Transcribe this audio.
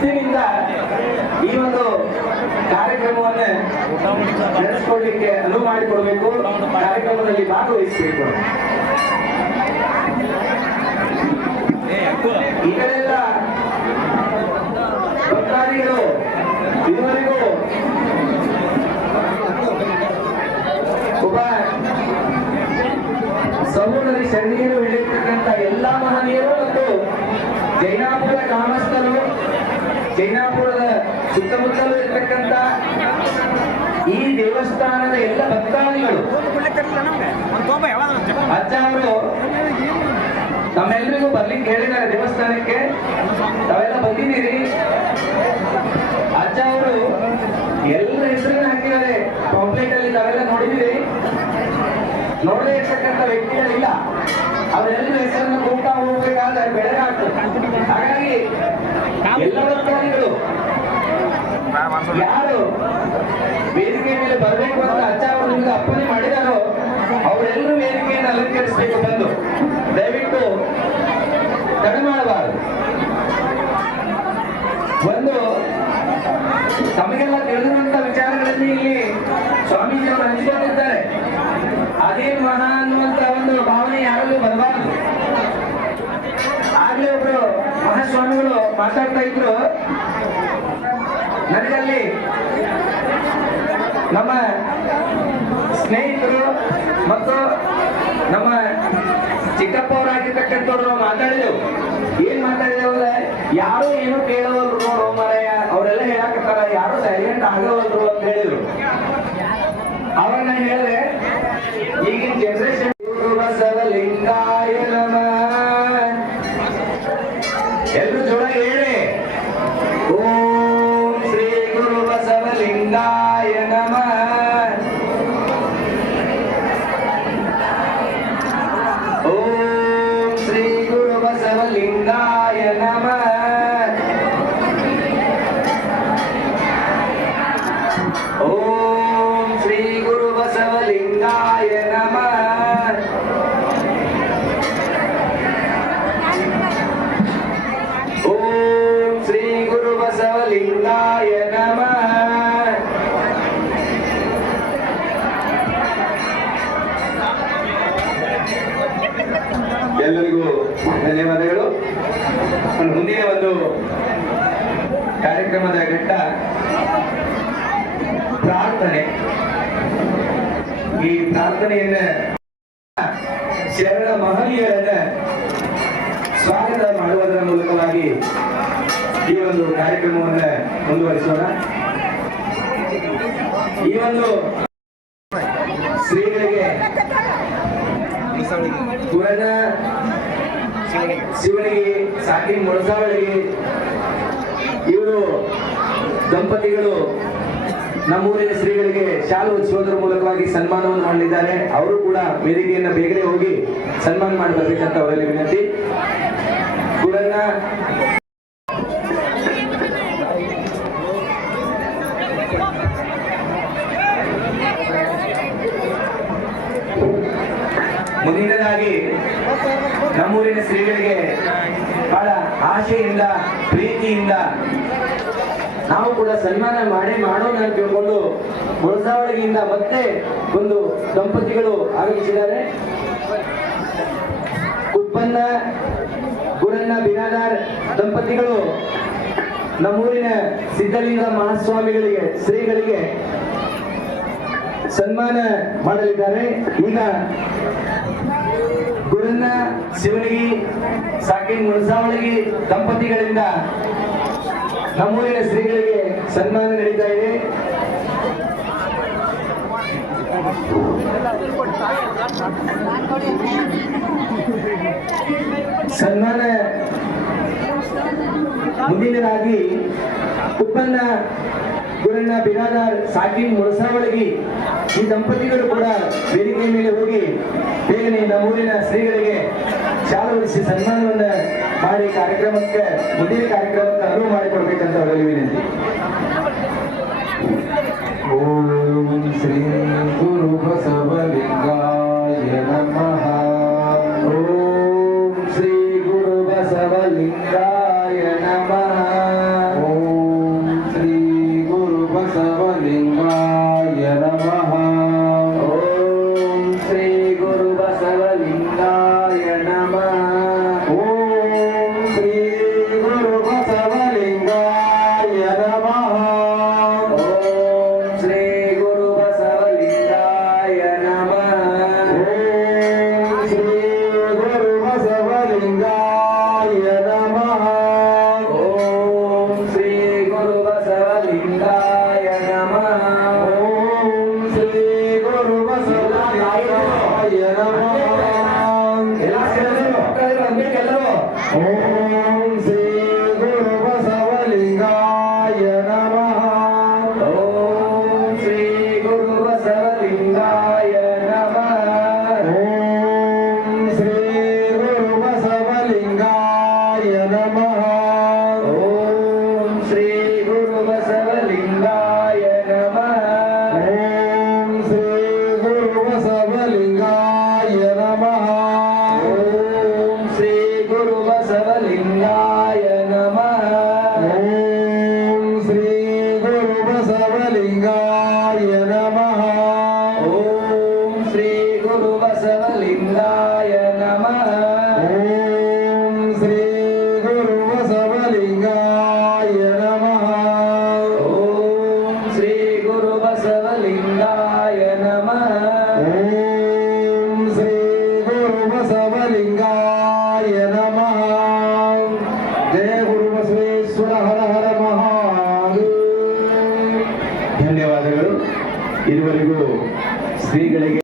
ಶಿಸ್ತಿನಿಂದ ಈ ಒಂದು ಕಾರ್ಯಕ್ರಮವನ್ನು ನಡೆಸಿಕೊಳ್ಳಲಿಕ್ಕೆ ಅನುವು ಮಾಡಿಕೊಡಬೇಕು, ಕಾರ್ಯಕ್ರಮದಲ್ಲಿ ಭಾಗವಹಿಸಬೇಕು. ಈಗಲೆಲ್ಲ ಭಕ್ತಾದಿಗಳು ಇದುವರೆಗೂ ಒಬ್ಬ ಸಮೂಹದಲ್ಲಿ ಶರಣೀಯರು ಹೇಳಿರ್ತಕ್ಕಂಥ ಎಲ್ಲಾ ಮಹನೀಯರು ಮತ್ತು ಜೈನಾಪುರ ಗ್ರಾಮಸ್ಥರು, ಜೈನಾಪುರದ ಸುತ್ತಮುತ್ತಲೂ ಇರ್ತಕ್ಕಂಥ ಈ ದೇವಸ್ಥಾನದ ಎಲ್ಲ ಭಕ್ತಾದಿಗಳು ಅಜ್ಜ ಅವರು ನಮ್ಮೆಲ್ಲರಿಗೂ ಬರ್ಲಿಕ್ಕೆ ಹೇಳಿದ್ದಾರೆ ದೇವಸ್ಥಾನಕ್ಕೆ. ತಾವೆಲ್ಲ ಬಂದಿದ್ದೀರಿ. ಅಜ್ಜ ಅವರು ಎಲ್ಲರ ಹೆಸರನ್ನ ಹಾಕಿದ್ದಾರೆ ಪಾಂಪ್ಲೆಟ್ ಅಲ್ಲಿ, ತಾವೆಲ್ಲ ನೋಡಿದ್ದೀರಿ. ನೋಡದೇ ಇರ್ತಕ್ಕಂಥ ವ್ಯಕ್ತಿಗಳಿಲ್ಲ, ಅವರೆಲ್ಲರ ಹೆಸರನ್ನು ಕೂಗ್ತಾ ಹೋಗ್ಬೇಕಾದ್ರೆ ಬೆಳಗ್ಗೆ ಆಗ್ತದೆ. ಹಾಗಾಗಿ ಎಲ್ಲ ಭಕ್ತಾದಿಗಳು ಯಾರು ವೇದಿಕೆ ಮೇಲೆ ಬರಬೇಕು ಅಂತ ಅಜ್ಜ ಅವರು ನಿಮ್ಗೆ ಅಪ್ಪಣೆ ಮಾಡಿದಾರೋ ಅವರೆಲ್ಲರೂ ವೇದಿಕೆಯನ್ನು ಅಲಂಕರಿಸಬೇಕು. ಬಂದು ದಯವಿಟ್ಟು ತಡ ಮಾಡಬಾರದು. ಒಂದು ತಮಗೆಲ್ಲ ತಿಳಿದಿರುವಂತ ವಿಚಾರಗಳಲ್ಲಿ ಇಲ್ಲಿ ಸ್ವಾಮೀಜಿಯವರು ಹಂಚಿಕೊಂಡಿದ್ದಾರೆ. ಅದೇ ಮಹಾ ಅನ್ನುವಂತ ಒಂದು ಭಾವನೆ ಯಾರಲ್ಲೂ ಬರಬಾರದು. ಆಗ್ಲೇ ಒಬ್ರು ಮಹಾಸ್ವಾಮಿಗಳು ಮಾತಾಡ್ತಾ ಇದ್ರು. ನನಗಲ್ಲಿ ನಮ್ಮ ಸ್ನೇಹಿತರು ಮತ್ತು ನಮ್ಮ ಚಿಕ್ಕಪ್ಪ ಅವರಾಗಿರ್ತಕ್ಕಂಥವ್ರು ಮಾತಾಡಿದೆವು. ಏನ್ ಮಾತಾಡಿದೆವು, ಯಾರು ಏನು ಕೇಳೋಲ್ರು ನೋಡು ಮಾರಾಯ, ಅವರೆಲ್ಲ ಹೇಳಕತ್ತಾರ, ಯಾರು ಸೈಲೆಂಟ್ ಆಗವಲ್ರು ಅಂತ ಹೇಳಿದ್ರು. ಅವಾಗ ನಾನು ಹೇಳಿದೆ, ಈಗಿನ ಜನರೇಷನ್ ಬಸವಲಿಂಗಾಯ ನಮಃ, ಎಲ್ಲರೂ ಜೋರ ಹೇಳಿ, ಓಂ ಶ್ರೀ ಗುರು ಬಸವಲಿಂಗಾಯ ನಮಃ. ಓಂ ಶ್ರೀ ಗುರು ಬಸವಲಿಂಗಾಯ ನಮಃ. ಓಂ ಶ್ರೀ ಗುರು ಬಸವಲಿಂಗಾಯ ನಮಃ. ಓಂ ಶ್ರೀ ಗುರು ಬಸವಲಿಂಗಾಯ ನಮಃ. ಎಲ್ಲರಿಗೂ ಧನ್ಯವಾದಗಳು. ಮುಂದಿನ ಒಂದು ಕಾರ್ಯಕ್ರಮದ ಘಟ್ಟ ಪ್ರಾರ್ಥನೆ. ಈ ಪ್ರಾರ್ಥನೆಯನ್ನ ಶರಣ ಮಹನೀಯರನ್ನ ಸ್ವಾಗತ ಮಾಡುವುದರ ಮೂಲಕವಾಗಿ ಈ ಒಂದು ಕಾರ್ಯಕ್ರಮವನ್ನ ಮುಂದುವರಿಸೋಣ. ಈ ಒಂದು ಶ್ರೀಗಳಿಗೆ ಪುರಣ ಶಿವನಿಗೆ ಸಾಕಿ ಮೊಳಸಾವಳಿಗೆ ಇವರು ದಂಪತಿಗಳು ನಮ್ಮೂರಿನ ಶ್ರೀಗಳಿಗೆ ಶಾಲು ಹೊದಿಸುವುದರ ಮೂಲಕವಾಗಿ ಸನ್ಮಾನವನ್ನು ಮಾಡಲಿದ್ದಾರೆ. ಅವರು ಕೂಡ ವೇದಿಕೆಯನ್ನು ಬೇಗನೆ ಹೋಗಿ ಸನ್ಮಾನ ಮಾಡಿ ಬರ್ಬೇಕಂತ ಅವರಲ್ಲಿ ವಿನಂತಿ. ಪುರಣ ಮುಂದಿನದಾಗಿ ನಮ್ಮೂರಿನ ಶ್ರೀಗಳಿಗೆ ಬಹಳ ಆಶೆಯಿಂದ ಪ್ರೀತಿಯಿಂದ ನಾವು ಕೂಡ ಸನ್ಮಾನ ಮಾಡೋಣ ಅಂತ ತಿಳ್ಕೊಂಡು ಮೊಳಸಾವಳಿಗೆಯಿಂದ ಮತ್ತೆ ಒಂದು ದಂಪತಿಗಳು ಆಗಮಿಸಿದ್ದಾರೆ. ಕುಪ್ಪನ್ನ ಗುರನ್ನ ಬಿರಾದಾರ್ ದಂಪತಿಗಳು ನಮ್ಮೂರಿನ ಸಿದ್ಧಲಿಂಗ ಮಹಾಸ್ವಾಮಿಗಳಿಗೆ ಶ್ರೀಗಳಿಗೆ ಸನ್ಮಾನ ಮಾಡಲಿದ್ದಾರೆ. ಈಗ ಗುರನ್ನ ಶಿವನಿಗೆ ಸಾಕಿನ್ ಮುಳಸಾವಳಿಗೆ ದಂಪತಿಗಳಿಂದ ನಮ್ಮೂರಿನ ಶ್ರೀಗಳಿಗೆ ಸನ್ಮಾನ ನಡೀತಾ ಇದೆ. ಸನ್ಮಾನ ಮುಂದಿನದಾಗಿ ಕುಪ್ಪನ್ನ ಗುರಣ್ಣ ಬಿರಾದಾರ್ ಸಾಕಿನ್ ಮುಳಸಾವಳಿಗೆ ಈ ದಂಪತಿಗಳು ಕೂಡ ವೇದಿಕೆ ಮೇಲೆ ಹೋಗಿ ಬೇಗನೆ ನಮ್ಮೂರಿನ ಶ್ರೀಗಳಿಗೆ ಶಾಲು ಹೊದಿಸಿ ಸನ್ಮಾನವನ್ನ ಮಾಡಿ ಕಾರ್ಯಕ್ರಮಕ್ಕೆ ಮುಂದಿನ ಕಾರ್ಯಕ್ರಮಕ್ಕೆ ಅನುವು ಮಾಡಿಕೊಡ್ಬೇಕಂತ ಅವರಲ್ಲಿ ವಿನಂತಿ. ಓಂ ಶ್ರೀ ಗುರು ಬಸವಲಿಂಗಾಯ ನಮಃ. ಓಂ ಶ್ರೀ ಗುರು ಬಸವಲಿಂಗಾಯ ನಮಃ. ಬಸವಲಿಂಗಾಯ ನಮಃ. ಓಂ ಶ್ರೀ ಗುರು ಬಸವಲಿಂಗಾಯ ನಮಃ. ಓಂ ಶ್ರೀ ಗುರು ಬಸವಲಿಂಗಾಯ ನಮಃ. ಓಂ ಶ್ರೀ ಗುರು ಬಸವಲಿಂಗಾಯ ನಮಃ. ಓಂ ಶ್ರೀ ಗುರು ಬಸವಲಿಂಗಾಯ ನಮಃ. ಓಂ ಶ್ರೀ ಗುರು ಬಸವಲಿಂಗಾಯ ನಮಃ. ಜಯ ಗುರು ಬಸವೇಶ್ವರ ಹರ ಹರ ಮಹಾದೇವ. ಧನ್ಯವಾದಗಳು. ಇದುವರೆಗೂ ಶ್ರೀಗಳಿಗೆ